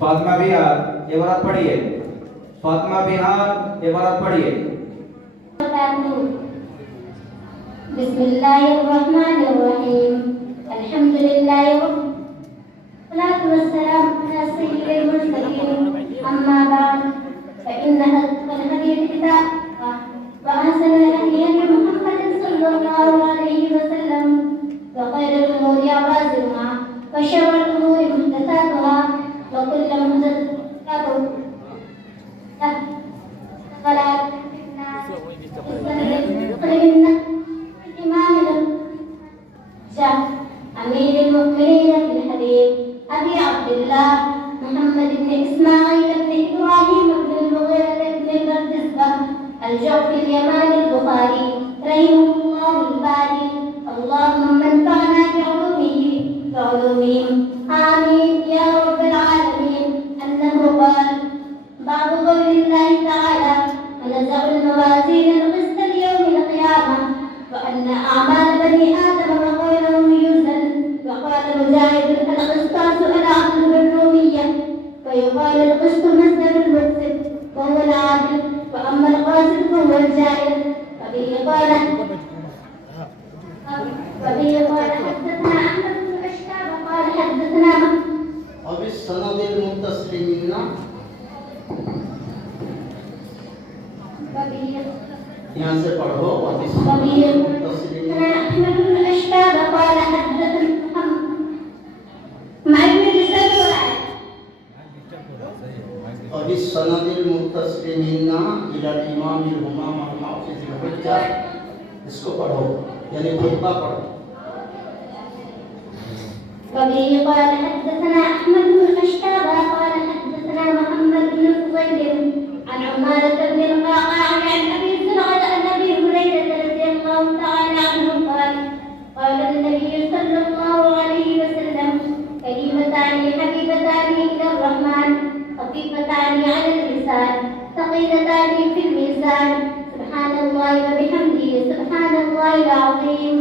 फातिमा बिहार इबारत पढ़िए। फातिमा बिहार इबारत पढ़िए। बिस्मिल्लाहिर्रहमानिर्रहीम अल्हम्दुलिल्लाहि वस्सलातु वस्सलामु अला सय्यिदिल मुरसलीन अम्मा बाद फइन्न अस्दक़ल हदीस किताबुल्लाह व अहसनल हदीय मुहम्मदिन सल्लल्लाहु अलैहि वसल्लम व खैरल उमूरि अवाज़िमुहा व शर्रल उमूरि मुहदसातुहा व कुल्लु मुहदसातिन أمير المؤمنين في الحديث أبي عبد الله محمد بن إسماعيل بن إبراهيم بن المغيرة بن البردزبة الجوفي اليماني البخاري رحمه الله الباري اللهم انفعنا بعلومهم آمين يا رب العالمين. أنه قال باب قول الله تعالى ونزع الموازين القسط ليوم القيامة وأن أعمال بني آدم وقولهم يوزن. وقال مجاهد القسطاس العدل بالرومية ويقال القسط مصدر المقسط وهو العادل وأما القاسط فهو الجائر. وبه قال حدثنا أحمد بن أشهاب قال حدثنا وبالسند المتصل منا यहाँ से पढ़ो أحمد بن أشهاب قال حدثنا مع ابن رسالة وبالسند المتصل منا إلى الإمام الهمام المحفظ الحجة इसको पढ़ो यानी खुतबा पढ़ो. وبه قال حدثنا أحمد بن أشهاب قال حدثنا محمد بن فضيل عن عمارة بن القعقاع عن أبي زرعة عن أبي هريرة رضي الله تعالى عنه قال قال النبي صلى الله عليه وسلم كلمتان حبيبتان إلى الرحمن خفيفتان على اللسان ثقيلتان في الميزان سبحان الله وبحمده سبحان الله العظيم.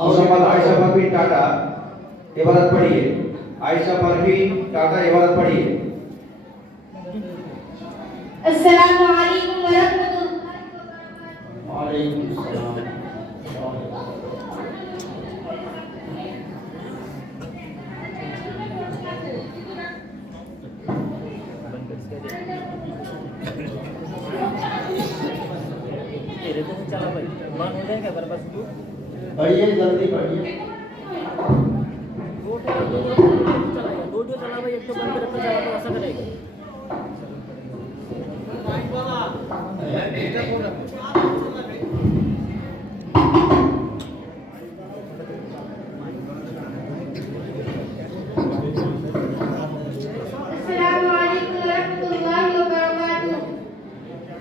मुसम्मद आयशा परवीन टाटा इबारत पढ़िए। आयशा परवीन टाटा इबारत पढ़िए। अस्सलामु अलैकुम व रहमतुल्लाहि व वालेकुम सलाम. पढ़िए जल्दी पढ़िए. दो चला भाई एक तो बंद करके चला तो ऐसा करेगा. अस्सलामु अलैकुम व रहमतुल्लाहि व बरकातुहू.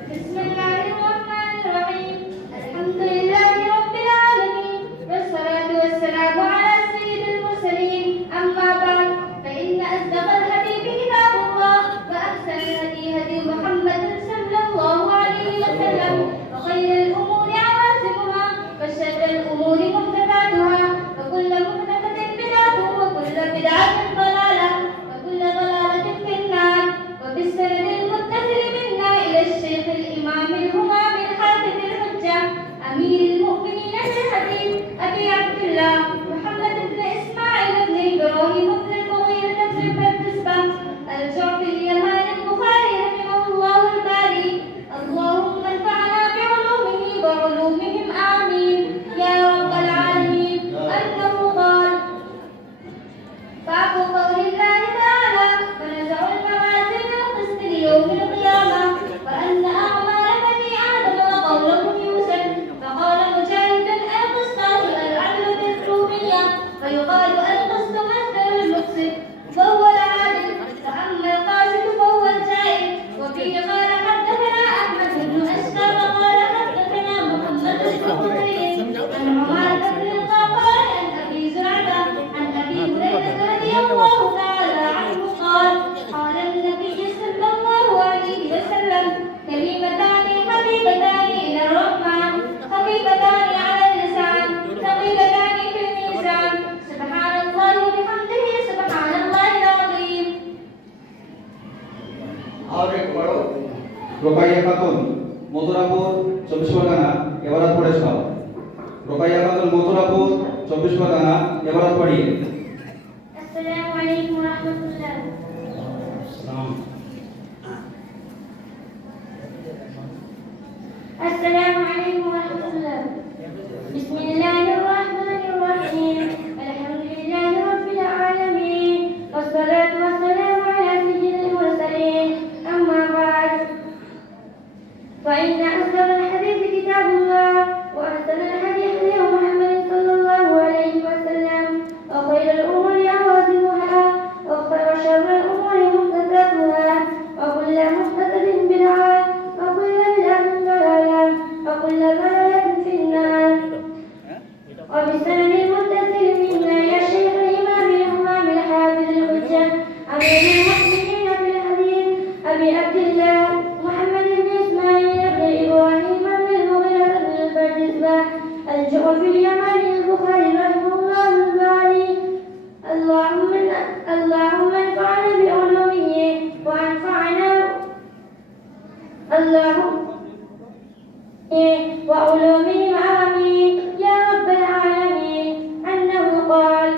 बिस्मिल्लाहिर्रहमानिर्रहीम. अल्हम्दुलिल्लाहि रब्बिल आलमीन वस्सलातु वस्सलामु अला सय्यिदिल मुरसलीन. अम्मा बाद फइन्न अस्दक़ल हदीथि किताबुल्लाह व अहसनल हदीय हदी मुहम्मदिन सल्लल्लाहु अलैहि वसल्लम व खैरल उमूरि अवाज़िमुहा व शर्रल उमूरि मुहदसातुहा व कुल्लु मुहदसातिन बिदअतun व कुल्लु बिदअतिन ضلالة وكل ضلالة في النار. وبالسند المتصل منا إلى الشيخ الإمام الهمام الحافظ الحجة أمير المؤمنين في الحديث أبي عبد الله محمد بن إسماعيل بن إبراهيم بن المغيرة بن البردزبة الجوفي اليماني البخاري رحمه الله الباري اللهم انفعنا بعلومه وعلومهم آمين يا رب العالمين. أنه قال باب রোকাইয়া খাতুন মথুরাপুর 24 পরগনা এবারত পড়ে শোনাও। রোকাইয়া খাতুন মথুরাপুর 24 পরগনা এবারত পড়িয়ে। السلام عليكم ورحمة الله. السلام. السلام عليكم ورحمة الله. بسم الله الرحمن الرحيم. الحمد لله رب العالمين والصلاة والسلام على سيد المرسلين. أما بعد فإن أصدق الحديث كتاب الله وأحسن الهدي هدي محمد صلى الله عليه وسلم وخير الأمور عوازمها وشر الأمور محدثاتها وكل محدثة بدعة وكل بدعة ضلالة وكل ضلالة في النار. وبسند المتصل منا يا شيخ الإمام الإمام الحافظ الحجة أمير المؤمنين في الحديث أبي عبد الله محمد بن إسماعيل بن إبراهيم بن المغيرة بن البردزبة الجعفي اليماني البخاري رحمه الله الباري. اللهم انفعنا بعلومه وانفعنا وعلومه آمين يا رب العالمين. أنه قال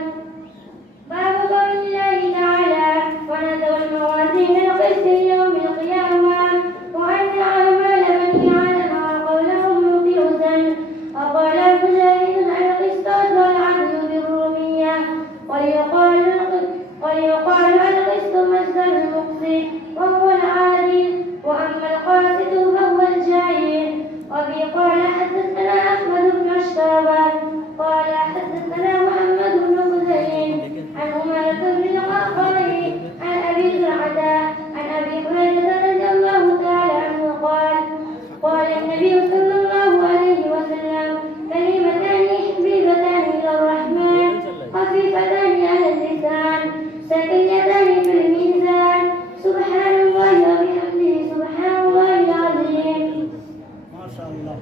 باب قول الله تعالى ونزل الموازين القسط يوم القيامة وأن أعمال بني آدم وقولهم موقوسا. وقال مجاهد القسطاس والعدل بالرومية ويقال القسط مصدر المقسط وهو العادل وأما القاسط فهو الجاهل. وفي قال حدثنا أحمد بن أشربة قال حدثنا محمد بن خزيم عن أمارة بن القعقاع عن أبي زرعة عن أبي هريرة رضي الله تعالى عنه قال قال النبي صلى الله عليه وسلم كلمتان حبيبتان إلى الرحمن خفيفتان على اللسان ثقيلتان في الميزان سبحان الله وبحمده سبحان الله العظيم. ما شاء الله.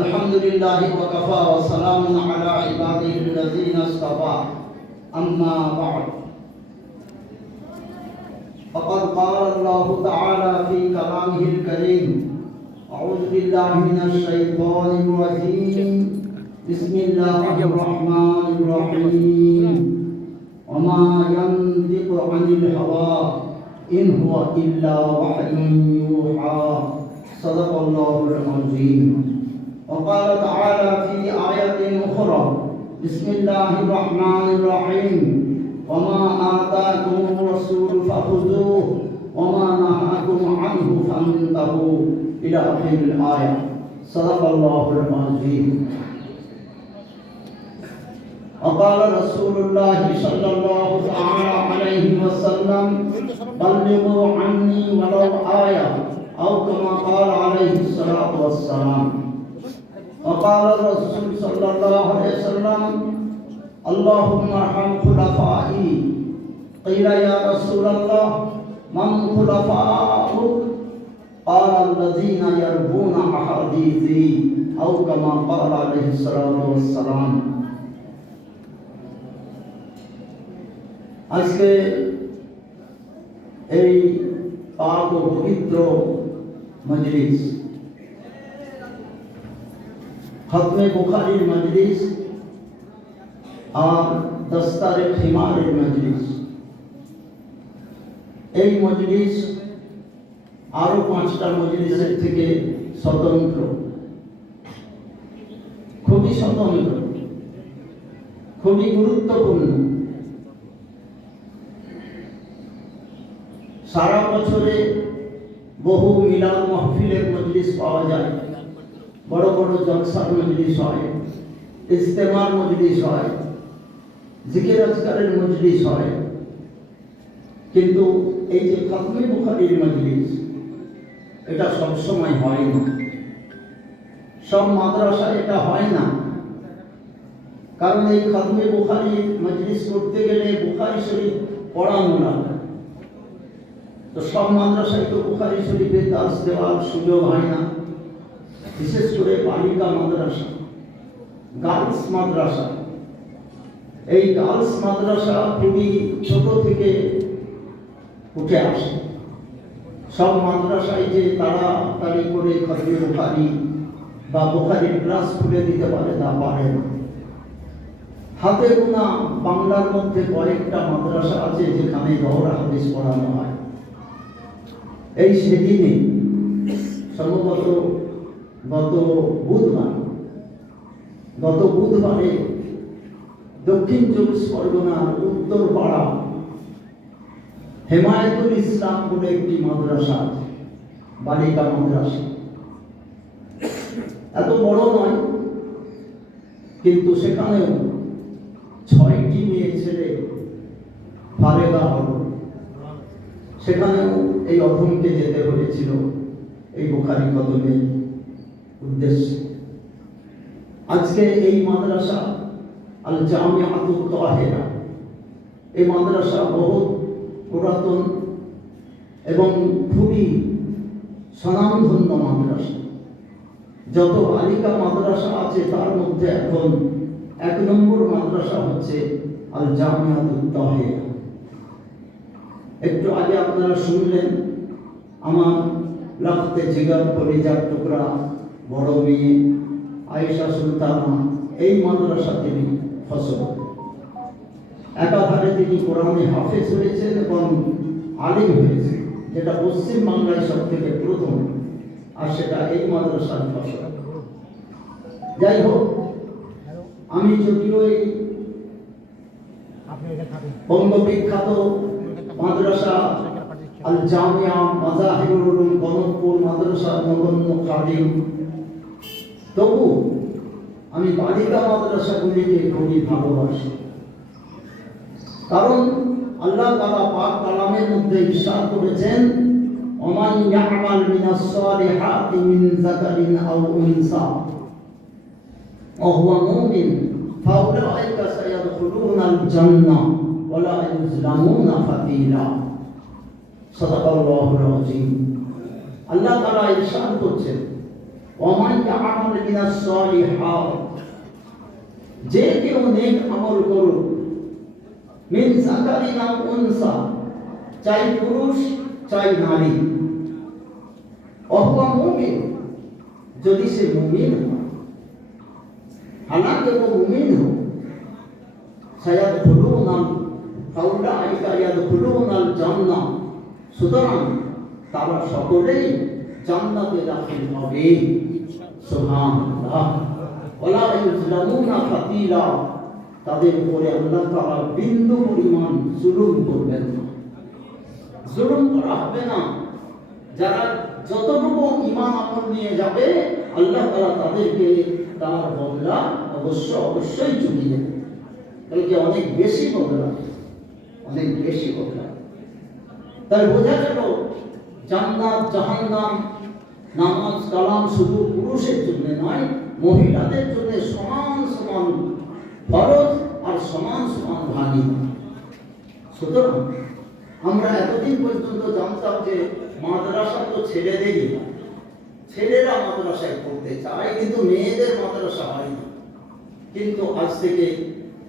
الحمد لله وكفى وسلام على عباده الذين اصطفى. أما بعد فقد قال الله تعالى في كلامه الكريم أعوذ بالله من الشيطان الرجيم بسم الله الرحمن الرحيم وما ينطق عن الهوى إن هو إلا وحي يوحى صدق الله العظيم. وقال تعالى في آية أخرى بسم الله الرحمن الرحيم وما آتاكم الرسول فخذوه وما نهاكم عنه فانتهوا إلى آخر الآية صدق الله العظيم. وقال رسول الله صلى الله تعالى عليه وسلم بلغوا عني ولو آية أو كما قال عليه الصلاة والسلام. وقال الرسول صلى الله عليه وسلم اللهم ارحم خلفائي. قيل يا رسول الله من خلفاؤك؟ قال الذين يربون أحاديثي أو كما قال عليه الصلاة والسلام. আজকে এই পাক ও পবিত্র মজলিস খতমে বুখারীর মজলিস আর দস্তারে খিমারের মজলিস, এই মজলিস আরো 5টা মজলিসের থেকে স্বতন্ত্র, খুবই স্বতন্ত্র, খুবই গুরুত্বপূর্ণ। সারা বছরে বহু মিলাদ মাহফিলের মজলিস পাওয়া যায়, বড় বড় জলসার মজলিস হয়, ইজতেমার মজলিস হয়, জিকির আজকারের মজলিস হয়, কিন্তু এই যে খতমে বুখারীর মজলিস, এটা সবসময় হয় না। সব মাদ্রাসায় এটা হয় না, কারণ এই খতমে বুখারীর মজলিস করতে গেলে বুখারী শরীফ পড়ানো লাগে। তো সব মাদ্রাসায় তো বুখারী শরীফের দাস দেওয়ার সুযোগ হয় না, বিশেষ করে বালিকা মাদ্রাসা, গার্লস মাদ্রাসা। এই গার্লস মাদ্রাসা খুবই ছোট থেকে উঠে আসে। সব মাদ্রাসায় যে তাড়াতাড়ি করে খতমে বুখারী বা বুখারীর ক্লাস খুলে দিতে পারে তা পারে না। হাতে গোনা বাংলার মধ্যে কয়েকটা মাদ্রাসা আছে যেখানে দওরা হাদিস পড়ানো হয়। এই সেদিনে সম্ভবত গত বুধবারে দক্ষিণ 24 পরগনার উত্তর পাড়া হেমায়েতুল ইসলাম বলে একটি মাদ্রাসা আছে, বালিকা মাদ্রাসা। এত বড় নয়, কিন্তু সেখানেও 6টি মেয়ে ছেলে ফারেগা হলো। সেখানেও এই অধমকে যেতে হয়েছিল এই বুখারী খতমের উদ্দেশ্যে। আজকে এই মাদ্রাসা আল জামিআতুত তাহেরা, এই মাদ্রাসা বহু পুরাতন এবং খুবই স্বনামধন্য মাদ্রাসা। যত বালিকা মাদ্রাসা আছে তার মধ্যে এখন 1 নম্বর মাদ্রাসা হচ্ছে আল জামিআতুত তাহেরা। একটু আগে আপনারা শুনলেন আমার লাখতে জিগার কলিজার টুকরা বড় মেয়ে আয়েশা সুলতানা এই মাদ্রাসা তিনি ফসল। একাধারে তিনি কোরআনে হাফেজ হয়েছেন এবং আলিম হয়েছেন, যেটা পশ্চিম বাংলায় সব থেকে প্রথম, আর সেটা এই মাদ্রাসার ফসল। যাই হোক, আমি যদিও এই বঙ্গবিখ্যাত মাদ্রাসা আল জামিয়া মাজাহিরুল উলুম গণকপুর মাদ্রাসার নগণ্য খাদিম, তবু আমি বালিকা মাদ্রাসাগুলিকে খুবই ভালোবাসি। কারণ আল্লাহ তাআলা পাক কালামের মধ্যে ইরশাদ করেছেন, ওমান ইয়ামাল মিনাস সালিহাতি মিন যাকারিন আও উনসা ওয়া হুয়া মুমিন ফাউলাইকা সায়াদখুলুনাল জান্নাহ ওয়া লা ইউজলামুনা ফাতিলা। সাদাকাল্লাহুল আযীম। আল্লাহ তাআলা ইরশাদ করছেন, ওমান ইয়ামাল মিনাস সালিহাত, যে কেউ নেক আমল করুক, মিন যাকারিন আও উনসা, চাই পুরুষ চাই নারী, ওয়া হুয়া মুমিন, যদি সে মুমিন হয়, हालांकि वो मुमिन हो, সায়াদখুলুনাল ফাউলাইকা ইয়াদখুলুনাল জান্নাহ, সুতরাং তারা সকলেই জান্নাতে দাখিল হবে। সুবহানাল্লাহ। ওয়ালা ইউজলামুনা ফাতিলা, তাদের উপরে আল্লাহ তাআলা বিন্দু পরিমাণ জুলুম করবেন না, জুলুম করা হবে না। যারা যতটুকু ঈমান আমল নিয়ে যাবে আল্লাহ তাআলা তাদেরকে তার বদলা অবশ্যই চুকিয়ে দেবে। বলকে অনেক বেশি বদলা, অনেক বেশি বদলা। তাই বোঝা গেল জান্নাত জাহান্নাম, নামাজ কালাম শুধু পুরুষের জন্য নয়, মহিলাদের জন্য সমান সমান ফরজ আর সমান সমান ভাগী। সুতরাং আমরা এতদিন পর্যন্ত জানতাম যে মাদ্রাসা তো ছেলেদেরই, ছেলেরা মাদ্রাসায় পড়তে চায়, কিন্তু মেয়েদের মাদ্রাসা হয় না। কিন্তু আজ থেকে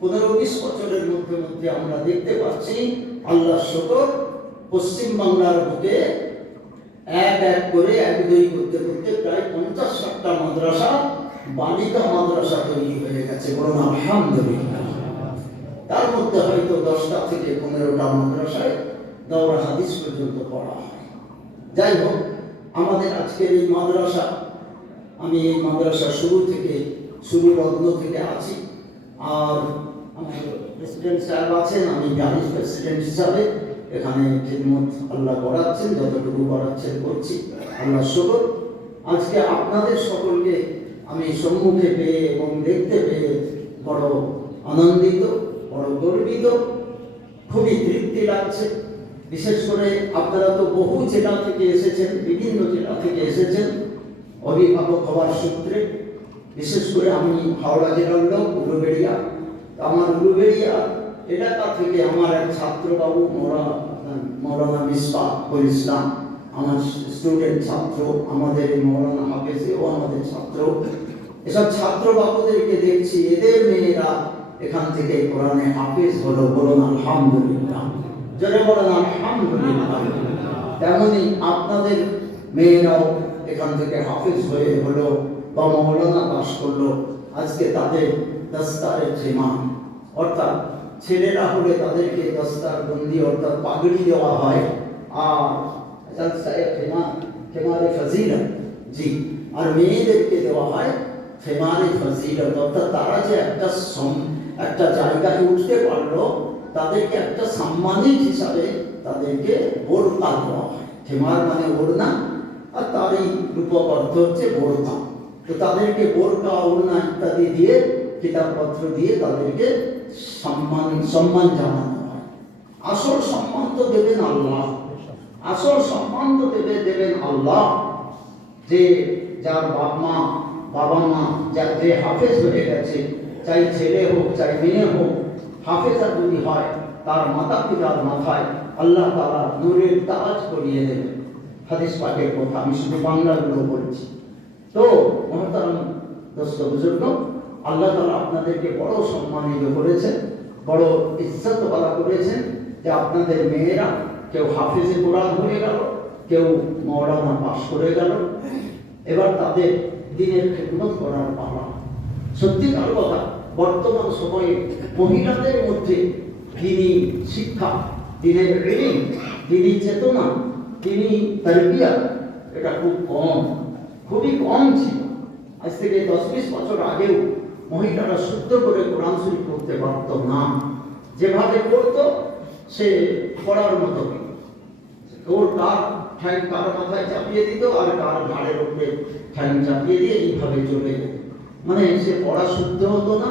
15-20 বছরের মধ্যে আমরা দেখতে পাচ্ছি, আল্লাহর শুকর, পশ্চিম বাংলার বুকে এক করে 1-2 করতে করতে প্রায় 50-60টা মাদ্রাসা, বালিকা মাদ্রাসা তৈরি হয়ে গেছে। বলুন আলহামদুলিল্লাহ। তার মধ্যে হয়তো 10টা থেকে 15টা মাদ্রাসায় দাওরা হাদিস পর্যন্ত পড়া হয়। যাই হোক, আমাদের আজকের এই মাদ্রাসা, আমি এই মাদ্রাসা শুরু লগ্ন থেকে আছি। আর আমার প্রেসিডেন্ট সাহেব আছেন, আমি ভাইস প্রেসিডেন্ট হিসাবে এখানে খিদমত আল্লাহ করাচ্ছেন, যতটুকু করাচ্ছেন করছি। আল্লাহ শুকর। আজকে আপনাদের সকলকে আমি সম্মুখে পেয়ে এবং দেখতে পেয়ে বড় আনন্দিত বড় গর্বিত, খুবই তৃপ্তি লাগছে। বিশেষ করে আপনারা তো বহু জেলা থেকে এসেছেন, বিভিন্ন জেলা থেকে এসেছেন অভিভাবক হওয়ার সূত্রে। বিশেষ করে আমি হাওড়া জেলার লোক, উলুবেড়িয়া। আমার উলুবেড়িয়া এলাকা থেকে আমার এক ছাত্রবাবু মৌলানা মিসবাহুল ইসলাম, আমার স্টুডেন্ট ছাত্র, আমাদের মৌলানা হাফেজেও আমাদের ছাত্র। এসব ছাত্র বাবুদেরকে দেখছি, এদের মেয়েরা এখান থেকে কোরআনে হাফেজ হলো, বলুন আলহামদুলিল্লাহ, জোরে বলুন আলহামদুলিল্লাহ। তেমনি আপনাদের মেয়েরাও এখান থেকে হাফেজ হয়ে হলো বা মৌলানা পাস করলো। আজকে তাদের দস্তারে জিমা, অর্থাৎ ছেলেরা হলে তাদেরকে দস্তার বন্দি অর্থাৎ পাগড়ি দেওয়া হয়, আর খেমারে ফজিলত, জি, আর মেয়েদেরকে দেওয়া হয় খেমারে ফজিলত, অর্থাৎ তারা যে একটা জায়গায় উঠতে পারলো, তাদেরকে একটা সম্মানিত হিসাবে তাদেরকে বোরকা দেওয়া হয়। খেমার মানে ওড়না, আর তারই রূপক অর্থ হচ্ছে বোরকা। তো তাদেরকে বোরকা, ওড়না ইত্যাদি দিয়ে, কিতাবপত্র দিয়ে তাদেরকে সম্মান জানানো হয়। আসল সম্মান তো দেবেন আল্লাহ, আসল সম্মান তো দেবেন আল্লাহ। যে যার বাবা মা যে হাফেজ হয়ে গেছে, চাই ছেলে হোক চাই মেয়ে হোক, হাফেজা যদি হয়, তার মাতা পিতার মাথায় আল্লাহ তাআলা নূরের তাজ পরিয়ে দেবেন। হাদিস পাকের কথা, আমি শুধু বাংলাগুলো বলছি। তো মহতারাম দোস্ত বুজুর্গ, আল্লাহ তাআলা আপনাদেরকে বড় সম্মানিত করেছেন, বড় ইজ্জতওয়ালা করেছেন, যে আপনাদের মেয়েরা কেউ হাফেজে কোরআন হয়ে গেল, কেউ মওলানা পাশ করে গেল। এবার তাদের দ্বীনের খিদমত করার পালা। সত্যিকার কথা, বর্তমান সময়ে মহিলাদের মধ্যে দ্বীনি শিক্ষা, দ্বীনের ইলম, দ্বীনি চেতনা, দ্বীনি তারবিয়া এটা খুবই কম ছিল। আজ থেকে 10-20 বছর আগেও মহিলারা শুদ্ধ করে কোরআন শরীফ পড়তে পারত না। যেভাবে পড়তো সে পড়ার মতো, ওর কার মাথায় চাপিয়ে দিত আর কার ঘাড়ের উপরে ঠ্যাং চাপিয়ে দিয়ে এইভাবে চলে যেত। মানে সে পড়া শুদ্ধ হতো না,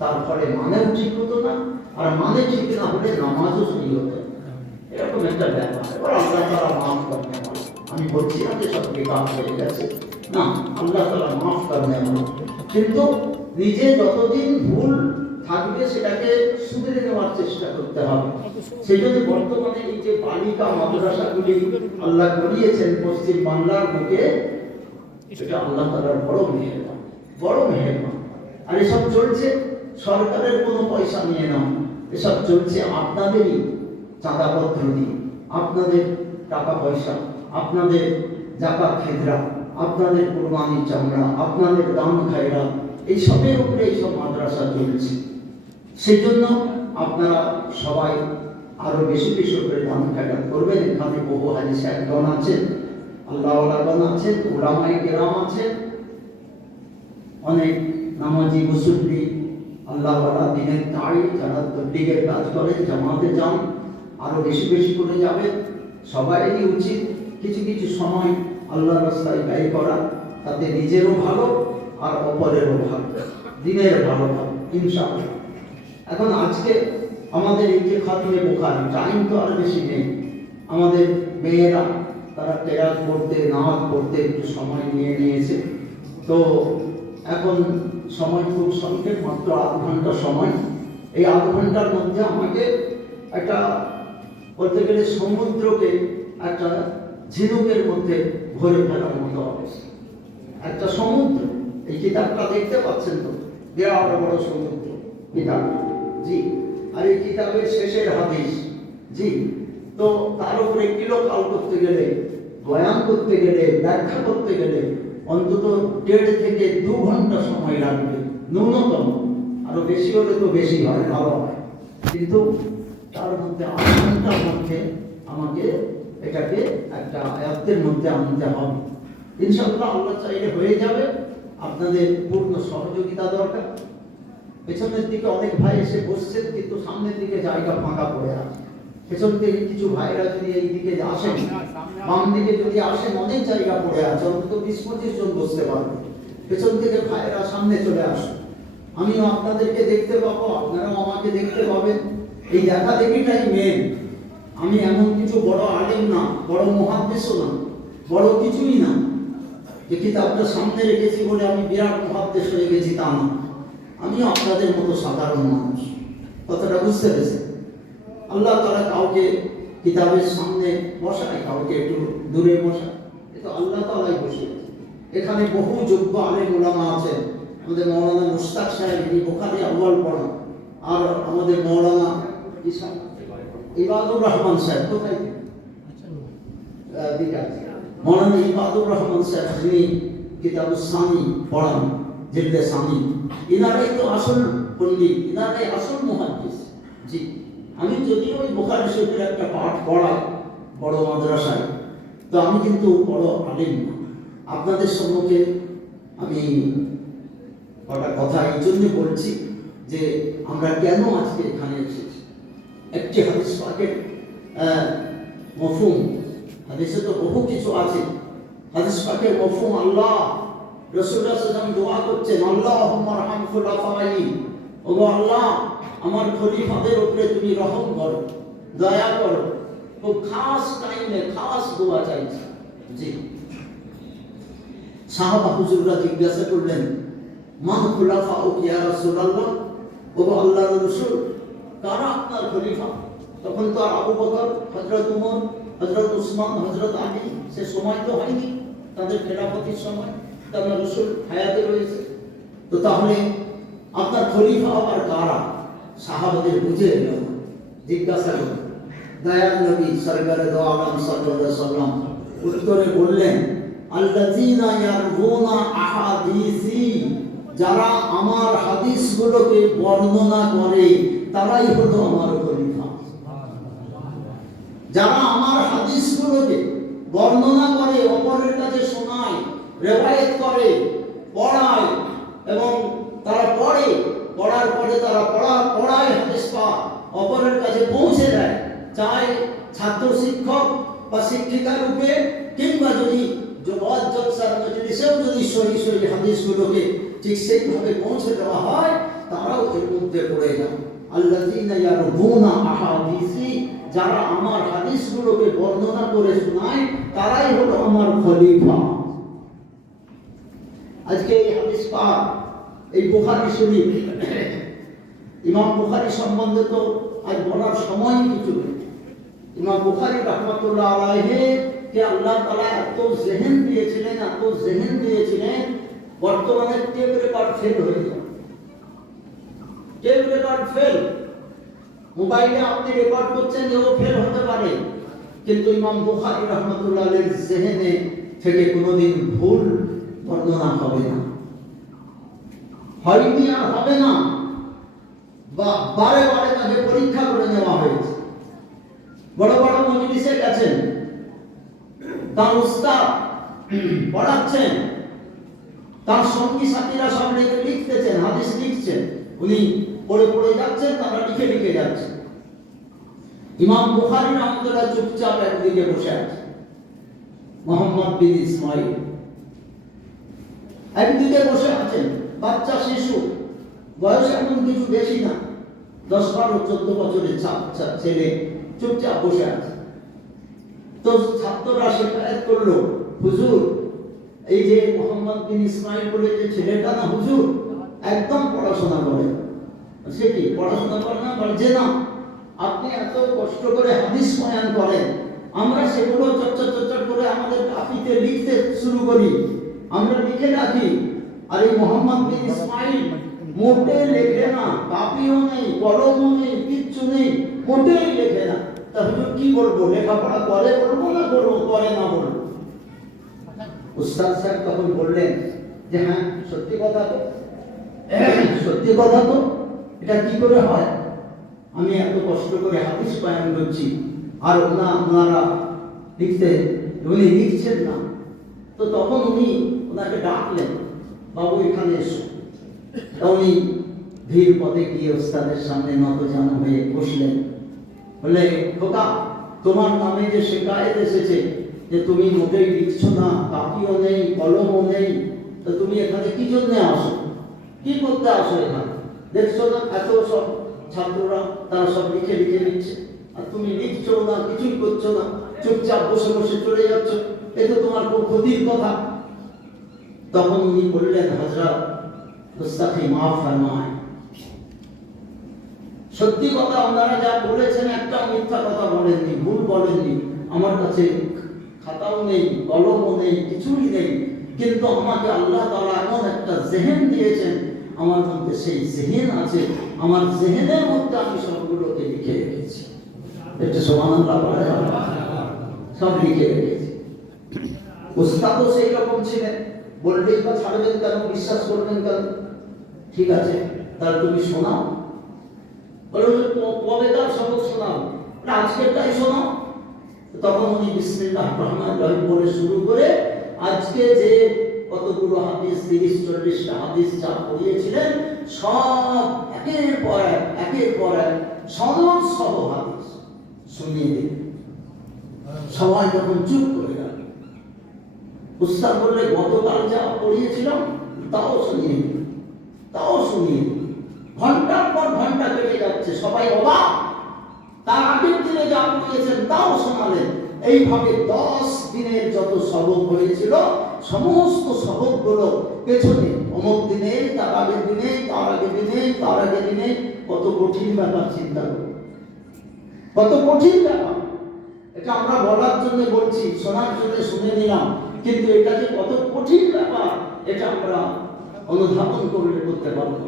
তার ফলে মানেও ঠিক হতো না, আর মানে ঠিক না হলে নামাজও সহি হতো। এরকম একটা ব্যাপার। এবার আল্লাহ তাআলা মাফ করতে পারে। আমি বলছি না যে সব বেকার হয়ে গেছে, না, আল্লাহ তাআলা মাফ করতে পারে। কিন্তু নিজে যতদিন ভুল থাকবে সেটাকে শুধরে নেওয়ার চেষ্টা করতে হবে। সেই জন্য বর্তমানে এই যে বালিকা মাদ্রাসাগুলি আল্লাহ করিয়েছেন পশ্চিম বাংলার বুকে, এটা আল্লাহ তাআলার বড় মেহেরবানি, বড় মেহেরবানি। আর এসব চলছে সরকারের কোনো পয়সা নিয়ে না, এসব চলছে আপনাদেরই চাঁদাপত্র দিয়ে, আপনাদের টাকা পয়সা, আপনাদের জাকাত ফিতরা, আপনাদের কুরবানির চামড়া, আপনাদের দান খায়রা, এই সবের উপরে এইসব মাদ্রাসা চলছে। সেই জন্য আপনারা সবাই আরো বেশি বেশি করে দান খায়রা করবেন। এখানে বহু হাজি সাহেবগণ আছেন, আল্লাহওয়ালাগণ আছেন, উলামায়ে কেরাম আছেন, অনেক নামাজি মুসল্লি, আল্লাহওয়ালা দিনের দাঁড়ি, যারা তবলিগের কাজ করেন, জামাতে যান, আরো বেশি বেশি করে যাবেন। সবাইরই উচিত কিছু কিছু সময় আল্লাহর রাস্তায় ব্যয় করা, তাতে নিজেরও ভালো আর অপরেরও ভালো, দিনের ভালো হবে ইনশাআল্লাহ। এখন আজকে আমাদের এই যে খাতমে বুখারী, টাইম তো আর বেশি নেই। আমাদের মেয়েরা তারা তেরাত পড়তে, নামাজ পড়তে একটু সময় নিয়ে নিয়েছে। তো এখন সময় খুব সংক্ষেপ, মাত্র 8 ঘন্টা সময়। এই 8 ঘন্টার মধ্যে আমাকে একটা, বলতে গেলে সমুদ্রকে একটা ঝিনুকের মধ্যে ভরে ফেলার মতো অবস্থা। একটা সমুদ্র, এই কিতাবটা দেখতে পাচ্ছেন তো, বিরাট বড় সমুদ্র কিতাব, জি। আর এই কিতাবের শেষের হাদিস, জি। তো তার উপরে কিলোকাল করতে গেলে, বয়ান করতে গেলে, ব্যাখ্যা করতে গেলে অন্তত 1.5 থেকে 2 ঘন্টা সময় লাগবে ন্যূনতম। আরো বেশি হলে তো বেশি হয়, ভালো হয়। কিন্তু তার মধ্যে 8 ঘন্টার মধ্যে আমাকে এটাকে একটা আয়াতের মধ্যে আনতে হবে। ইনশাআল্লাহ আল্লাহ চাইলে হয়ে যাবে। আপনাদের পূর্ণ সহযোগিতা দরকার। পেছনের দিকে অনেক ভাই এসে বসছেন, কিন্তু সামনের দিকে জায়গা ফাঁকা পড়ে আছে। পেছন থেকে কিছু ভাইরা যদি এই দিকে আসেন, বাম দিকে যদি আসেন, অনেক জায়গা পড়ে আছে, অন্তত 20-25 জন বসতে পারবে। পেছন থেকে ভাইরা সামনে চলে আসুন, আমিও আপনাদেরকে দেখতে পাবো, আপনারাও আমাকে দেখতে পাবেন। এই দেখা দেখিটাই মেন। আমি এমন কিছু বড় আলেম না, বড় মুহাদ্দিসও না, বড় কিছুই না যে কিতাবটা সামনে রেখেছি বলে আমি বিরাট মুহাদ্দিস হয়ে গেছি, তা না। আমিও আপনাদের মতো সাধারণ মানুষ। কথাটা বুঝতে পেরেছেন? আল্লাহ তাআলা কাউকে কিতাবের সামনে বসায়, কাউকে একটু দূরে বসায়, এটা আল্লাহ তাআলাই বসিয়েছে। এখানে বহু যোগ্য আলেম ওলামা আছেন। আমাদের মৌলানা মুশতাক সাহেব, যিনি বুখারী আউয়াল পড়ান, আর আমাদের মৌলানা ইবাদুর রহমান সাহেব, কোথায় মৌলানা ইবাদুর রহমান সাহেব, যিনি কিতাবুস সানি পড়ান, জিলদে সানি, ইনারাই তো আসল পণ্ডিত, ইনারাই আসল মুহাদ্দিস। জি, আমি যদিও ওই বুখারী শরীফের একটা পাঠ পড়াই বড় মাদ্রাসায়, তো আমি কিন্তু বড় আলেম না। আপনাদের সম্মুখে আমি কটা কথা এই জন্য বলছি যে আমরা কেন আজকে এখানে এসেছি। একটি হাদিস পাকের মফহুম, হাদিসে তো বহু কিছু আছে। হাদিস পাকের মফহুম, আল্লাহ রাসূলুল্লাহ সাল্লাল্লাহু আলাইহি ওয়াসাল্লাম দোয়া করছেন, আল্লাহুম্মা রহম খুলাফাই, ওগো আল্লাহ আমার খলিফাদের উপরে তুমি রহম করো, দয়া করো। তো খাস টাইমে খাস দোয়া চাইছে। জি, সাহাবা হুজুররা জিজ্ঞাসা করলেন, মান খুলাফাউ ইয়া রাসূলুল্লাহ, ওগো আল্লাহর রাসূল কারা আপনার খলিফা? তখন তো আর আবু বকর, হযরত ওমর, হযরত উসমান, হযরত আলী সে সময় তো হয়নি, তাদের খেলাফতির সময়, তারা রাসূল হায়াতে রয়েছে। তো তাহলে আপনার খলিফা আবার কারা? সাহাবাদের বুঝে এলো না, জিজ্ঞাসা করলেন। দয়াল নবী সরকারে দো আলম সাল্লাল্লাহু আলাইহি ওয়াসাল্লাম উত্তরে বললেন, আল্লাযীনা ইয়ারবুনা আহাদিসি, যারা আমার হাদিসগুলোকে বর্ণনা করে তারাই হলো আমার খলিফা। যারা আমার হাদিসগুলোকে বর্ণনা করে, অপরের কাছে শোনায়, রিওয়ায়াত করে, পড়ায়, এবং তারা পড়ে, পড়ার পরে তারা পড়ায় হাদিস পাক অপরের কাছে পৌঁছে দেয়, চাই ছাত্র শিক্ষক বা শিক্ষিকা রূপে, কিংবা যদি জলসার মজলিসেও যদি সহি সহি হাদিসগুলোকে ঠিক সেইভাবে পৌঁছে দেওয়া হয়, তারাও এর মধ্যে পড়ে যায়। আল্লাযীনা ইয়ারবুনা আহাদিসি, যারা আমার হাদিসগুলোকে বর্ণনা করে শোনায় তারাই হলো আমার খলিফা। আজকে এই হাদিস পাক, এই বুখারী শরীফ, ইমাম বুখারী সম্বন্ধে তো আজ বলার সময় কিছু নেই। ইমাম বুখারী রাহমাতুল্লাহ আলাইহি কে আল্লাহ তাআলা এত জেহেন দিয়েছিলেন, এত জেহেন দিয়েছিলেন, বর্তমানে টেপ রেকর্ড ফেল হয়ে যায়। টেপ রেকর্ড ফেল, মোবাইলে আপনি রেকর্ড করছেন, এও ফেল হতে পারে, কিন্তু ইমাম বুখারী রাহমাতুল্লাহ আলাইহির জেহেনে থেকে কোনোদিন ভুল বর্ণনা হবে না, হয়নি আর হবে না। বা বারে বারে তাকে পরীক্ষা করে নেওয়া হয়েছে। বড় বড় মজলিসে গেছেন, তার উস্তাদ পড়াচ্ছেন, তার সঙ্গী সাথীরা সব লিখতেছেন, হাদিস লিখছেন, উনি পড়ে পড়ে যাচ্ছেন, তারা লিখে লিখে যাচ্ছেন। ইমাম বুখারী রাহমাতুল্লাহ চুপচাপ একদিকে বসে আছে, মুহাম্মদ বিন ইসমাইল একদিকে বসে আছেন, বাচ্চা শিশু, বয়স এখন কিছু বেশি না, 10, 12, 14 বছরের ছেলে চুপচাপ বসে আছে। তো ছাত্ররা শিকায়ত করলো, হুজুর এই যে মুহাম্মদ বিন ইসমাইল বলে যে ছেলেটা না হুজুর, একদম পড়াশোনা করে। সে কি পড়াশোনা করে না? বলছে না, আপনি এত কষ্ট করে হাদিস বয়ান করেন, আমরা সেগুলো চট করে আমাদের কাপিতে লিখতে শুরু করি, আমরা লিখে রাখি, আর এই মুহাম্মদ বিন ইসমাইল মোটে লেখে না, কাপিও নেই, কলমও নেই, কিচ্ছু নেই, মোটেই লেখে না। তা হুজুর কি বলবো, লেখাপড়া করে বলবো না করে না বলবো? উস্তাদ সাহেব তখন বললেন যে হ্যাঁ, সত্যি কথা তো, সত্যি কথা তো, এটা কি করে হয়? আমি এত কষ্ট করে হাদিস বয়ান করছি, আর ওনারা উনি লিখছেন না। তো তখন উনি ওনাকে ডাকলেন, বাবু এখানে এসো। উনি ধীর পদে গিয়ে ওস্তাদের সামনে নতজানু হয়ে বসলেন। বলে, খোকা, তোমার নামে যে শিকায়েত এসেছে যে তুমি মোটেই লিখছো না, কাপিও নেই, কলমও নেই, তো তুমি এখানে কি জন্য আসো? কি করতে আসো এখানে? দেখছো না এত সব ছাত্ররা তারা সব লিখে লিখে নিচ্ছে, আর তুমি লিখছো না, কিছুই করছো না, চুপচাপ বসে বসে চলে যাচ্ছ, এ তো তোমার খুব ক্ষতির কথা। তখন উনি বললেন, হযরত গুস্তাখি মাফ ফরমায়। সত্যি কথা, ওনারা যা বলেছেন একটা মিথ্যা কথা বলেননি, ভুল বলেননি। আমার কাছে খাতাও নেই, কলমও নেই, কিছুই নেই, কিন্তু আমাকে আল্লাহ তাআলা এমন একটা জেহেন দিয়েছেন, আমার মধ্যে সেই জেহেন আছে, আমার জেহেনের মধ্যে আমি সবগুলোকে লিখে রেখেছি। একটু সুবহানাল্লাহ বলে, সব লিখে রেখেছি। উস্তাদও সেই রকম ছিলেন, বললেই বা ছাড়বেন কেন, বিশ্বাস করবেন কেন? ঠিক আছে, তাহলে তুমি শোনাও। বলে কবেকার সবক শোনাও? আজকেরটাই শোনাও। তখন উনি বিসমিল্লাহির রহমানির রহিম বলে শুরু করে আজকে যে কতগুলো হাদিস, 30-40টা হাদিস যা পড়িয়েছিলেন, সব একের পর এক সনদ সহ হাদিস শুনিয়ে দিলেন। সবাই তখন চুপ করে গেল। উস্তাদ বললে, গতকাল যা পড়িয়েছিলাম তাও শুনিয়ে দিল, তাও শুনিয়ে দিল। ঘন্টার পর ঘন্টা কেটে যাচ্ছে, সবাই অবাক। তার আগের দিনে যা পড়িয়েছেন তাও শোনালেন। এইভাবে 10 দিনের যত সবক হয়েছিল, সমস্ত সবকগুলো পেছনে অমুক দিনে, তার আগের দিনে, তার আগের দিনে, তার আগের দিনে। কত কঠিন ব্যাপার, চিন্তা করুন, কত কঠিন ব্যাপার। এটা আমরা বলার জন্য বলছি, শোনার জন্য শুনে নিলাম, কিন্তু এটা যে কত কঠিন ব্যাপার এটা আমরা অনুধাবন করতে পারবো।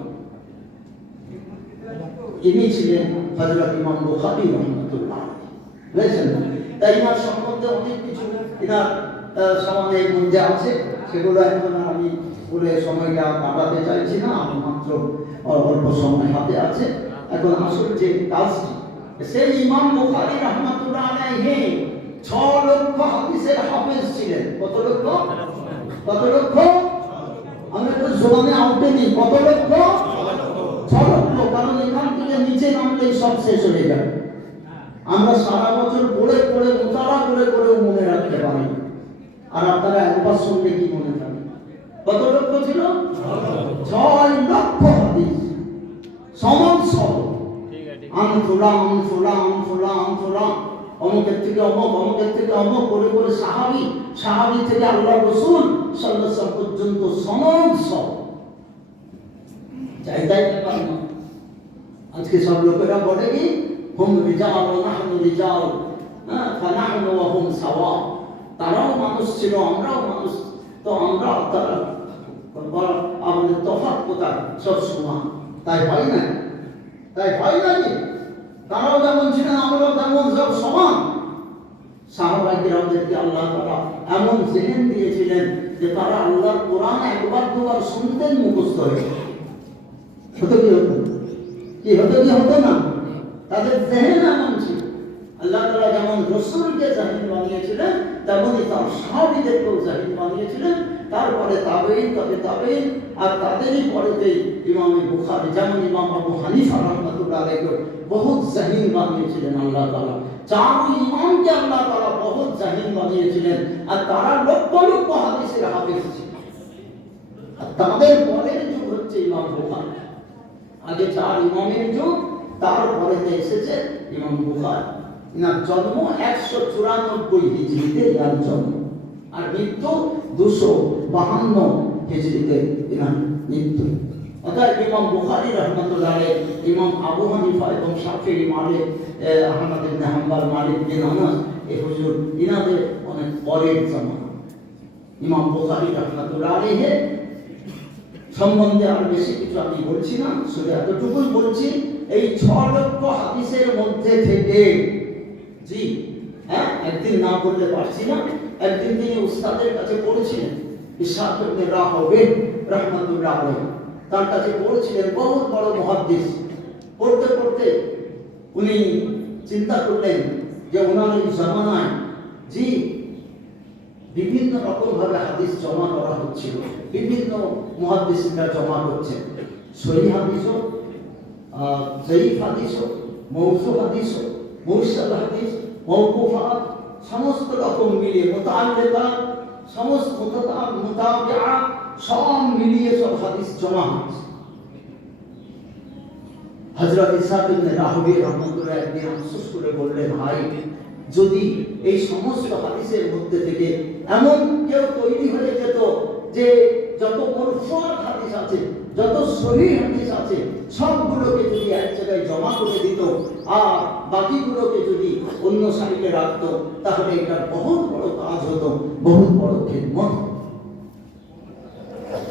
ইনি ছিলেন হযরত ইমাম বুখারী রাহমাতুল্লাহ আলাইহি, বুঝলেন? তাই ইনার সম্বন্ধে অনেক কিছু ইনার সমানে মধ্যে আছে, সেগুলো এখন আমি বলে সময়টা কাটাতে চাইছি না, আমার মাত্র অল্প সময় হাতে আছে। এখন আসল যে কাজটি, সেই ইমাম বুখারী রাহমাতুল্লাহ আলাইহি 6 লক্ষ হাদিসের হাফেজ ছিলেন। কত লক্ষ? কত লক্ষ? আমরা তো জবানে আউটে নেই। কত লক্ষ? 6 লক্ষ। কারণ এখান থেকে নিচে নামলেই সব শেষ হয়ে যাবে। আমরা সারা বছর পড়ে পড়ে মুতালা করে করে মনে রাখতে পারি, আর আপনারা একবার শুনলে কি মনে থাকে? কত লক্ষ ছিল? 6 লক্ষ হাদিস সনদ সহ। অমুকের থেকে অমুক, অমুকের থেকে অমুক করে করে সাহাবী, সাহাবী থেকে আল্লাহ রাসূল সাল্লাল্লাহু আলাইহি ওয়াসাল্লাম পর্যন্ত সনদ সহ। চাইতাই ব্যাপার না। আজকে সব লোকেরা বলে কি, হুম রিজাল ওয়া নাহনু রিজাল, ফানাহনু ওয়া হুম সাওয়া। তারাও মানুষ ছিল, আমরাও মানুষ, তো আমরা তারা আমাদের তফাৎ কোথায়? সব সমান। তাই হয় না? তাই হয় না কি? তারাও যেমন ছিলেন, আমরাও তেমন, সব সমান। সাহাবায়ে কেরামদেরকে আল্লাহ তাআলা এমন জেহেন দিয়েছিলেন যে তারা আল্লাহর কোরআন একবার দুবার শুনতেন, মুখস্থ হয়ে যেত। হতো কি হতো? কি হতো কি হতো না? তাদের জেহেন এমন ছিল। আল্লাহ তাআলা যেমন রাসূলকে জাহিদ বানিয়েছিলেন, তেমনই তার সাহাবীদেরকেও জাহিদ বানিয়েছিলেন। তারপরে তাবেঈন, তবে তাবেঈন, আর তাদেরই পরেতেই ইমাম বুখারী, যেমন ইমাম আবু হানিফা রাহমাতুল্লাহ আলাইহি বহুত জাহিদ বানিয়েছিলেন আল্লাহ তাআলা। 4 ইমামকে আল্লাহ তাআলা বহুত জাহিদ বানিয়েছিলেন, আর তারা লক্ষ লক্ষ হাদিসের হাফেজ ছিলেন। আর তাদের পরের যুগ হচ্ছে ইমাম বুখারী। আগে 4 ইমামের যুগ, তারপরেতে এসেছে ইমাম বুখারী। ইনার জন্ম 194 হিজরিতে ইনার জন্ম, আর মৃত্যু 252 হিজরিতে ইনার মৃত্যু। অর্থাৎ ইমাম বুখারী রাহমাতুল্লাহ আলাইহি, ইমাম আবু হানিফা এবং শাফিঈ, মালিক, আহমদ ইবনে হাম্বল, মালিক বিন আনাস, এই হুজুর ইনাদের অনেক পরের জামানা। ইমাম বুখারী রাহমাতুল্লাহ আলাইহি সম্বন্ধে আর বেশি কিছু আমি বলছি না, শুধু এতটুকুই বলছি, এই 6 লক্ষ হাদিসের মধ্যে থেকে, জি হ্যাঁ, একদিন না বলতে পারছি না, একদিন তিনি উস্তাদের কাছে পড়েছিলেন, ইসহাক ইবনে রাহওয়ি রাহমাতুল্লাহ আলাইহি, তার কাছে পড়েছিলেন, বহুত বড় মুহাদ্দিস। পড়তে পড়তে উনি চিন্তা করলেন যে ওনার এই জামানায় জি বিভিন্ন রকম ভাবে হাদিস জমা করা হচ্ছিল, বিভিন্ন মুহাদ্দিসরা জমা করছেন, সহিহ হাদিস হোক, জয়ীফ হাদিস হোক, মওযু হাদিস হোক, মুরসাল হাদিস, মাওকুফাত, সমস্ত রকম মিলিয়ে মুতাআল্লিকাত, সমস্ত মুতাবিআ, সব মিলিয়ে সব হাদিস জমা হচ্ছে। হযরত ইসহাক ইবনে রাহবী রাহমাতুল্লাহ একদিন আফসোস করে বললেন, ভাই যদি এই সমস্ত হাদিসের মধ্যে থেকে এমন কেউ তৈরি হয়ে যেত যে যত মরফুআত হাদিস আছে, যত সহিহ হাদিস আছে, সবগুলোকে যদি এক জায়গায় জমা করে দিত আর বাকিগুলোকে যদি অন্য সাইডে রাখতো, তাহলে এটা বহুত বড় কাজ হতো, বহুত বড় খিদমত।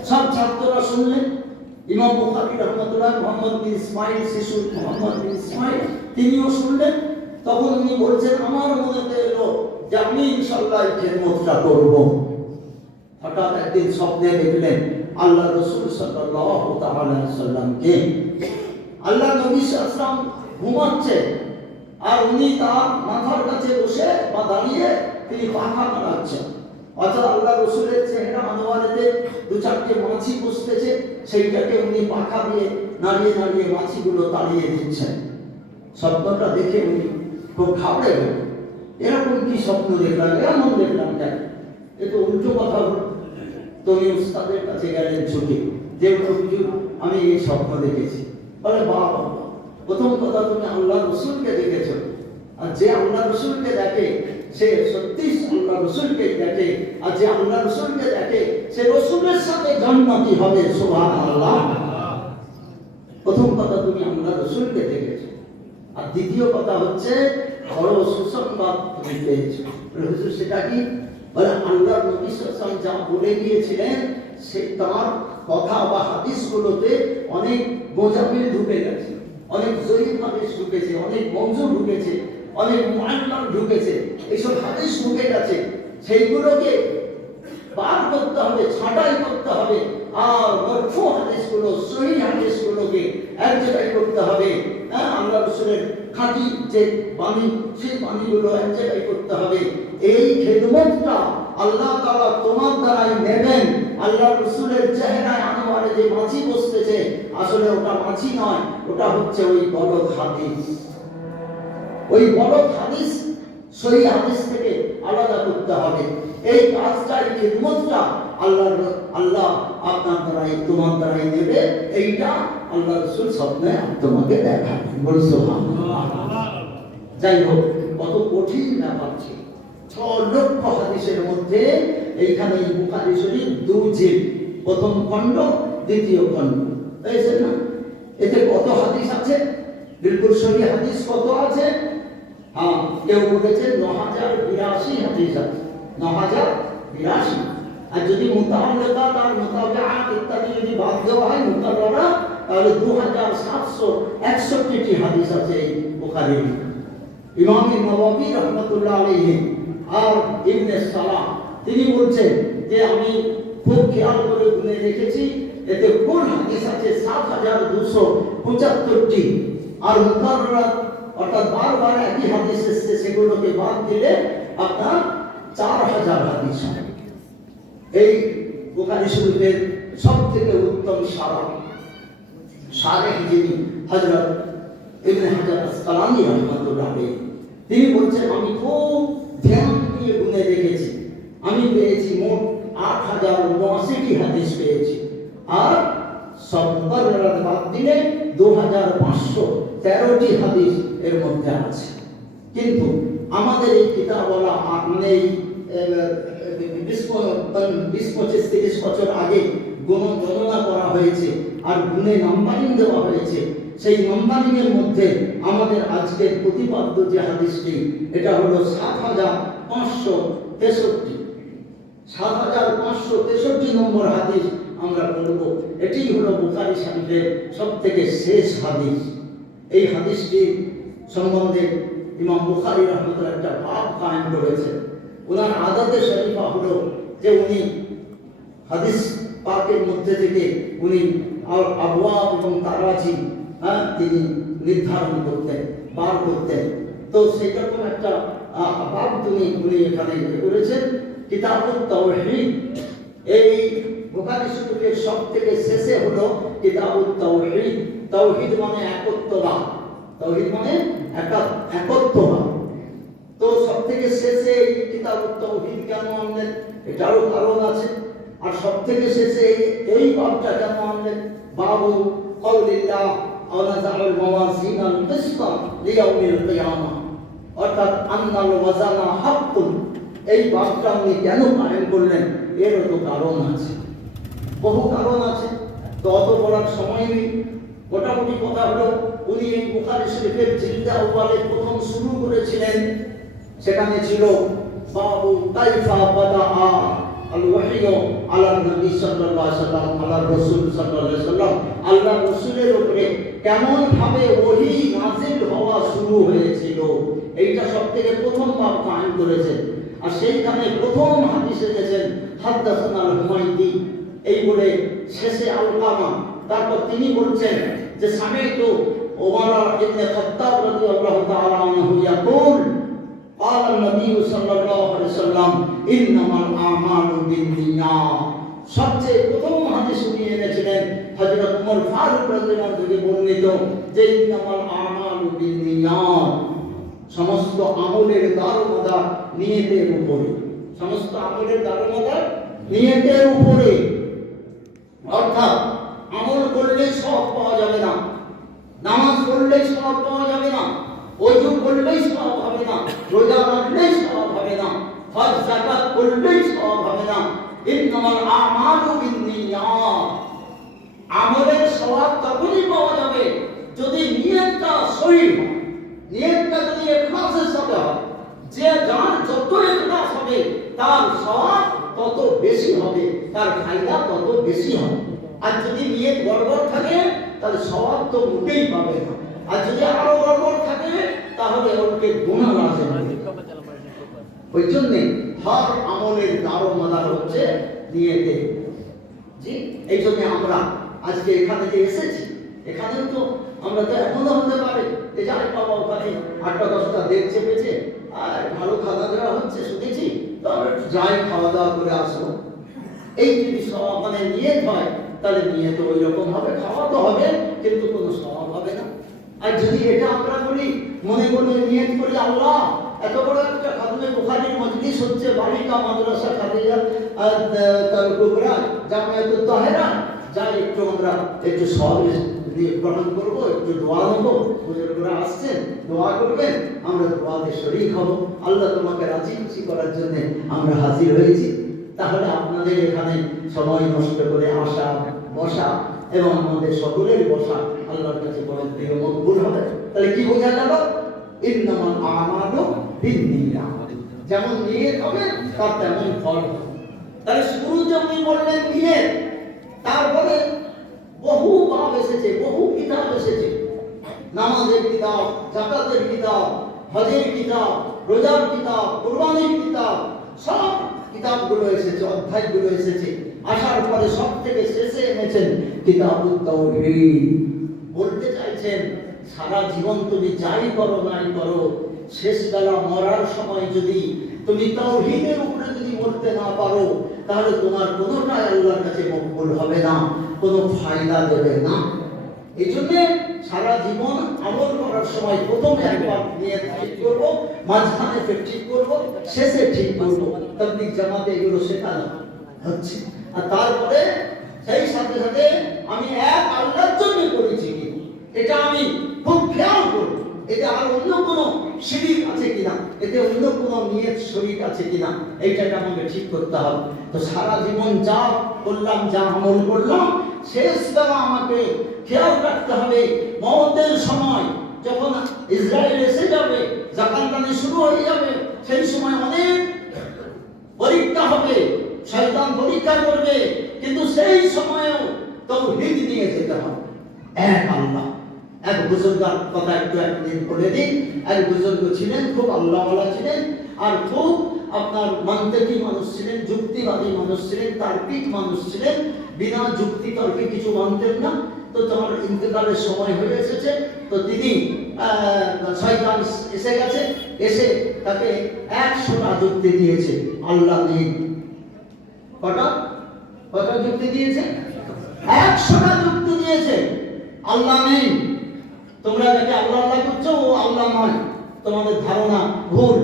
সব ছাত্ররা শুনলেন। ইমাম বুখারী রাহমাতুল্লাহ মুহাম্মদ বিন ইসমাইল, শিশু মুহাম্মদ বিন ইসমাইল, তিনিও শুনলেন। তখন উনি বলছেন, আমার মনেতে এলো যে আমি ইনশাআল্লাহ এই খিদমতটা করব। হঠাৎ একদিন স্বপ্নে দেখলেন আল্লাহ রাসূল সাল্লাল্লাহু তাআলা আলাইহি সাল্লামকে। আল্লাহ নবী সাল্লাল্লাহু আলাইহি ওয়াসাল্লাম ঘুমাচ্ছে আর উনি তার মাথার কাছে বসে বা দাঁড়িয়ে তিনি পাখা নাড়াচ্ছেন। অর্থাৎ আল্লাহ রসুলের চেহারা আনোয়ারেতে দু চারটে মাছি বসতেছে, সেইটাকে উনি পাখা দিয়ে নাড়িয়ে নাড়িয়ে মাছিগুলো তাড়িয়ে দিচ্ছেন। স্বপ্নটা দেখে উনি খুব ঘাবড়ে গেলেন। এরকম কি স্বপ্ন দেখলাম, এমন দেখলাম কেন, এ তো উল্টো কথা হলো। তো উনি উস্তাদের কাছে গেলেন ছুটে, যে হুজুর আমি এই স্বপ্ন দেখেছি। বলে, বাবা প্রথম কথা তুমি আল্লাহ রসুলকে দেখেছো, আর যে আল্লাহ রসুলকে দেখে সে সত্যি আল্লাহ রসুলকে দেখে, আর যে আল্লাহ রসুলকে দেখে সে রসুলের সাথে জান্নাতি হবে। সুবহানাল্লাহ। প্রথম কথা তুমি আল্লাহ রসুলকে দেখেছো, আর দ্বিতীয় কথা হচ্ছে বড় সুসংবাদ তুমি পেয়েছো। হুজুর সেটা কি? বলে, আল্লাহ নবী সাল্লাল্লাহু আলাইহি ওয়াসাল্লাম যা বলে গিয়েছিলেন সে তার কথা বা হাদিসগুলোতে অনেক গোঁজামিল ঢুকে গেছে, অনেক জয়ীফ হাদিস ঢুকেছে, অনেক মওযু ঢুকেছে, অনেক মুআল্লাল ঢুকেছে, এইসব হাদিস ঢুকে গেছে। সেইগুলোকে বার করতে হবে, ছাঁটাই করতে হবে, আর মরফু হাদিসগুলো, সহিহ হাদিসগুলোকে এক জায়গায় করতে হবে। হ্যাঁ, আল্লাহ রাসূলের খাঁটি যে বাণী, সেই বাণীগুলো এক জায়গায় করতে হবে। এই খেদমতটা আল্লাহ তাআলা তোমার দ্বারাই নেবেন। আল্লাহ রাসূলের চেহারায় আনোয়ারে যে মাছি বসতেছে, আসলে ওটা মাছি নয়, ওটা হচ্ছে ওই বলদ হাদিস। ওই বলদ হাদিস সহিহ হাদিস থেকে আলাদা করতে হবে। এই কাজটা, এই খিদমতটা আল্লাহ আপনার দ্বারাই, তোমার দ্বারাই নেবে। এইটা আল্লাহ রাসূল স্বপ্নে তোমাকে দেখাবেন। বল সুবহানাল্লাহ। যাই হোক, কত কঠিন ব্যাপার ছিল। 6 লক্ষ হাদিসের মধ্যে এইখানে এই বুখারী শরীফ 2 জিলদ, প্রথম খণ্ড, দ্বিতীয় খণ্ড, পেয়েছেন না? এতে কত হাদিস আছে? বিলকুল সহি হাদিস কত আছে? হ্যাঁ, কেউ বলেছে 9082 হাদিস আছে, 9082। আর যদি মুতাআল্লিকাত আর মুতাবিআত ইত্যাদি যদি বাদ দেওয়া হয়, মুকাররারা, তাহলে 2761টি হাদিস আছে এই বুখারীর। ইমাম নববী রাহমাতুল্লাহ আলাইহি আর ইবনে সালাহ তিনি বলছেন যে আমি খুব খেয়াল করে গুনে দেখেছি, এতে কোন হাদিস আছে 7275টি, আর মুকাররারাত অর্থাৎ বারবার একই হাদিস এসেছে, সেগুলোকে বাদ দিলে আপনার 4000 হাদিস হয়। এই বুখারী শরীফের সবথেকে উত্তম শারেহ যিনি হযরত ইবনে হাজার আসকালানী রাহমাতুল্লাহ আলাইহি, তিনি বলছেন আমি খুব ধ্যান দিয়ে গুনে দেখেছি, আমি পেয়েছি মোট 8089টি হাদিস পেয়েছি, আর সব মুকাররারাত বাদ দিলে 2513টি হাদিস এর মধ্যে আছে। কিন্তু আমাদের এই কিতাবওয়ালা মানে এই 20-25-30 বছর আগে গণনা করা হয়েছে আর গুণে নাম্বারিং দেওয়া হয়েছে। সেই নাম্বারিং এর মধ্যে আমাদের আজকের প্রতিপাদ্য যে হাদিসটি, এটা হলো 7563। 7563 নম্বর হাদিস আমরা বলব। এটি হলো বুখারী শরীফের সবথেকে শেষ হাদিস। এই হাদিসটি সম্বন্ধে ইমাম বুখারী রাহমাতুল্লাহ একটা বাব কায়েম করেছেন। ওনার আদাতে শরীফা হলো যে উনি হাদিস পাকের মধ্যে থেকে উনি আবওয়াব এবং তারাজি তিনি নির্ধারণ করতেন, বার করতেন। তো সেই রকম একটা বাব উনি এখানে করেছেন, কিতাবুত তাওহীদ। এই বুখারী শরীফের সবথেকে শেষে হলো কিতাবুত তাওহীদ। তাওহীদ মানে একত্ববাদ, তাওহীদ মানে একত্ববাদ। তো সবথেকে শেষে এই কিতাবুত তাওহীদ কেন আনলেন, এটারও কারণ আছে। আর সবথেকে শেষে এই বাবটা কেন আনলেন? বাবু কওলিল্লাহ আও নাযাউল মাওয়াজিনাল কিসতা লিয়াউমিল কিয়ামা, অর্থাৎ আন্নাল ওয়াজানা হাক্কুন, এই বাক্যটা উনি কেন কায়েম করলেন এরও তো কারণ আছে, বহু কারণ আছে। তো অত বলার সময় নেই। মোটামুটি কথা হলো উনি এই বুখারী শরীফের জিলদে আউয়ালে প্রথম শুরু করেছিলেন, সেখানে ছিল বাবু কাইফা বাদাআ আল ওয়াহয়ু আলা নবী সাল্লাল্লাহু আলাইহি ওয়াসাল্লাম, আলা রাসূল সাল্লাল্লাহু আলাইহি ওয়াসাল্লাম, আল্লাহ রাসূলের উপরে কেমন ভাবে ওহী নাযিল হওয়া শুরু হয়েছিল, এইটা সবথেকে প্রথম বাব কায়েম করেছেন। আর সেইখানে প্রথম হাদিস এনেছেন হাদাসানা আল হুমায়দি, এই বলে শেষে আলকামা, তারপর তিনি বলছেন যে সামিতু ওমর ইবনে খাত্তাব রাদিয়াল্লাহু তাআলা আনহু ইয়াকুল قال النبي صلى الله عليه وسلم انما الاعمال بالنيات। সবচেয়ে প্রথম হাদিস উনি এনেছিলেন হযরত ওমর ফারুক রাদিয়াল্লাহু আনহু থেকে বর্ণিত যে ইন্নামাল আমালু বিন্নিয়াত, সমস্ত আমলের দারোমদার নিয়তের উপরে, সমস্ত আমলের দারোমদার নিয়তের উপরে। অর্থাৎ আমল করলেই সওয়াব পাওয়া যাবে না, নামাজ পড়লেই সওয়াব পাওয়া যাবে না, ওযু করলেই সওয়াব হবে না, রোজা রাখলেই সওয়াব হবে না, হজ যাকাত করলেই সওয়াব হবে না। ইন্নামাল আমালু বিন্নিয়াত, আমলের সওয়াব তখনই পাওয়া যাবে যদি নিয়তটা সহিহ হয়, নিয়তটা যদি ইখলাসের সাথে হয়। যে যার যত ইখলাস হবে তার সওয়াব তত বেশি হবে, তার ফায়দা তত বেশি হবে। আর যদি নিয়ত গড়বড় থাকে তাহলে সওয়াব তো মোটেই পাবে না, আর যদি আরো গড়বড় থাকে তাহলে ওকে গুনাহ লাজিম হবে। ওই জন্য হর আমলের দারোমদার হচ্ছে নিয়তে। জি, এই জন্য আমরা আজকে এখানে যে এসেছি, এখানেও তো আমরা তো এমনও হতে পারে যে যাই বাবা ওখানে 8টা-10টা দেখ চেপেছে আর ভালো খাওয়া দাওয়া হচ্ছে শুনেছি, তো আমরা যাই খাওয়া দাওয়া করে আসবো। এই যদি সওয়াব মানে নিয়ত হয় তাহলে নিয়ত ওই রকম হবে, খাওয়া তো হবে কিন্তু কোনো সওয়াব হবে না। আর যদি এটা আমরা বলি মনে মনে নিয়ত করি আল্লাহ এত বড় একটা খাদমে বুখারীর মজলিস হচ্ছে, বালিকা মাদ্রাসা খাদিজা তার কুবরা জামিয়াতুত তাহেরা, যাই একটু আমরা একটু সওয়াব গ্রহণ করবো, একটু দোয়া নেবো, বুজুর্গরা আসছেন দোয়া করবেন, আমরা দোয়াতে শরীক হব, আল্লাহ তোমাকে রাজি খুশি করার জন্য আমরা হাজির হয়েছি। তাহলে আপনাদের এখানে সময় নষ্ট করে আসা বসা এবং আমাদের সকলের বসা আল্লাহর কাছে বড় প্রিয় মকবুল হবে। তাহলে কি বোঝা গেল? ইন্নামাল আমালু বিন্নিয়াত, যেমন নিয়ত হবে তার তেমন ফল হবে। তাহলে শুরুতে উনি বললেন নিয়ত, তারপরে বহু বাব এসেছে, বহু কিতাব এসেছে, নামাজের কিতাব, যাকাতের কিতাব, হজের কিতাব, রোজার কিতাব, কুরবানির কিতাব, সব কিতাবগুলো এসেছে, অধ্যায়গুলো এসেছে। আসার পরে সব থেকে শেষে এনেছেন কিতাবুত তাওহীদ। বলতে চাইছেন সারা জীবন তুমি যাই করো নাই করো, শেষ বেলা মরার সময় যদি তুমি তাওহীদের উপরে যদি মরতে না পারো তাহলে তোমার কোনোটাই আল্লাহর কাছে মকবুল হবে না, কোনো ফায়দা দেবে না। এই জন্য সারা জীবন আমল করার সময় প্রথমে একবার নিয়ত ঠিক করব, মাঝখানে ফের ঠিক করব, শেষে ঠিক করব। তাবলীগ জামাতে এগুলো শেখানো হচ্ছে। আর তারপরে সেই সাথে সাথে আমি এক আল্লাহর জন্য করেছি কি এটা আমি খুব খেয়াল করব, এতে আর অন্য কোনো শিরিক আছে কিনা, এতে অন্য কোনো নিয়ত শরীক আছে কিনা, এইটাকে আমাকে ঠিক করতে হবে। তো সারা জীবন যা করলাম, যা আমল করলাম, শেষ বেলা আমাকে খেয়াল রাখতে হবে মওতের সময় যখন ইসরায়েল এসে যাবে, জাকাতদানি শুরু হয়ে যাবে, সেই সময় অনেক পরীক্ষা হবে, শয়তান পরীক্ষা করবে, কিন্তু সেই সময়েও তাওহীদ নিয়ে যেতে হবে। এক আল্লাহ। এক বুজুর্গের কথা একদিন বলে দিন। এক বুজুর্গ ছিলেন, খুব আল্লাহওয়ালা ছিলেন, আর খুব আপনার মান্তেকি মানুষ ছিলেন, যুক্তিবাদী মানুষ ছিলেন, তার্কিক মানুষ ছিলেন, বিনা যুক্তি তর্কে কিছু মানতেন না। তো তোমার ইন্তেকালের সময় হয়ে এসেছে, তো তিনি শয়তান এসে গেছে, এসে তাকে 100টা যুক্তি দিয়েছে আল্লাহ নেই। কটা যুক্তি দিয়েছে? 100টা যুক্তি দিয়েছে আল্লাহ নেই। তোমরা যাকে আল্লাহ আল্লাহ করছো ও আল্লাহ নয়, তোমাদের ধারণা ভুল,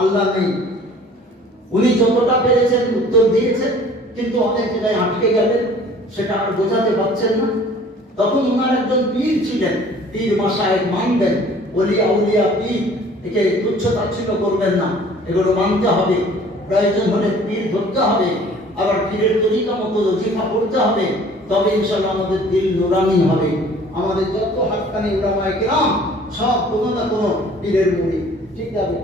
আল্লাহ নেই। উনি যতটা পেরেছেন উত্তর দিয়েছেন, কিন্তু অনেক জায়গায় আটকে গেলেন, সেটা আর বোঝাতে পারছেন না। তখন ওনার একজন পীর ছিলেন, পীর মাসায়েক মানবেন, ওলিয়া উলিয়া পীর, একে তুচ্ছ তাচ্ছিল্য করবেন না, এগুলো মানতে হবে। প্রয়োজন হলে পীর ধরতে হবে, আবার পীরের তরিকা মতো ওজিফা পড়তে হবে, তবে ইনশাআল্লাহ আমাদের দিল নুরানি হবে। আমাদের যত হাক্কানি উলামায়ে কেরাম সব কোনো না কোনো পীরের মুরিদ, ঠিক আছে?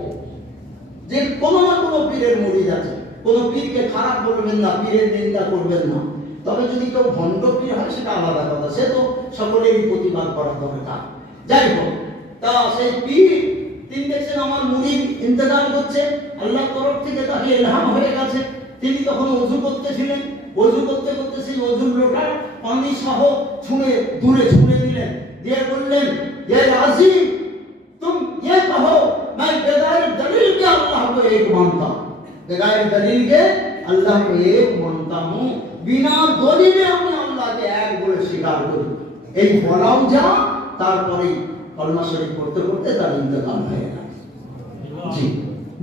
যে কোনো না কোনো পীরের মুরিদ আছে। কোনো পীরকে খারাপ বলবেন না, পীরের নিন্দা করবেন না। তবে যদি কেউ ভণ্ড পীর হয় সেটা আলাদা কথা, সে তো সকলেরই প্রতিবাদ করা দরকার। যাই হোক, তা সেই পীর তিনি দেখছেন আমার মুরিদ ইন্তেজার করছে, আল্লাহর তরফ থেকে তাকে ইলহাম হয়ে গেছে। তিনি তখন ওযু করতেছিলেন, ওযু করতে করতে সেই ওযুর লোটা পানি সহ ছুঁড়ে দূরে ছুঁড়ে দিলেন, দিয়ে বললেন, ইয়া আজিম तुम ये कहो मैं बगैर दलील के अल्लाह को एक मानता हूं, बगैर दलील के अल्लाह को एक मानता हूं, बिना दलीले আমি আল্লাহকে এক বলে স্বীকার করি। এই বলাও যা, তারপরে কলমা শরীফ পড়তে পড়তে তার ইন্তেকাল হয়ে গেল।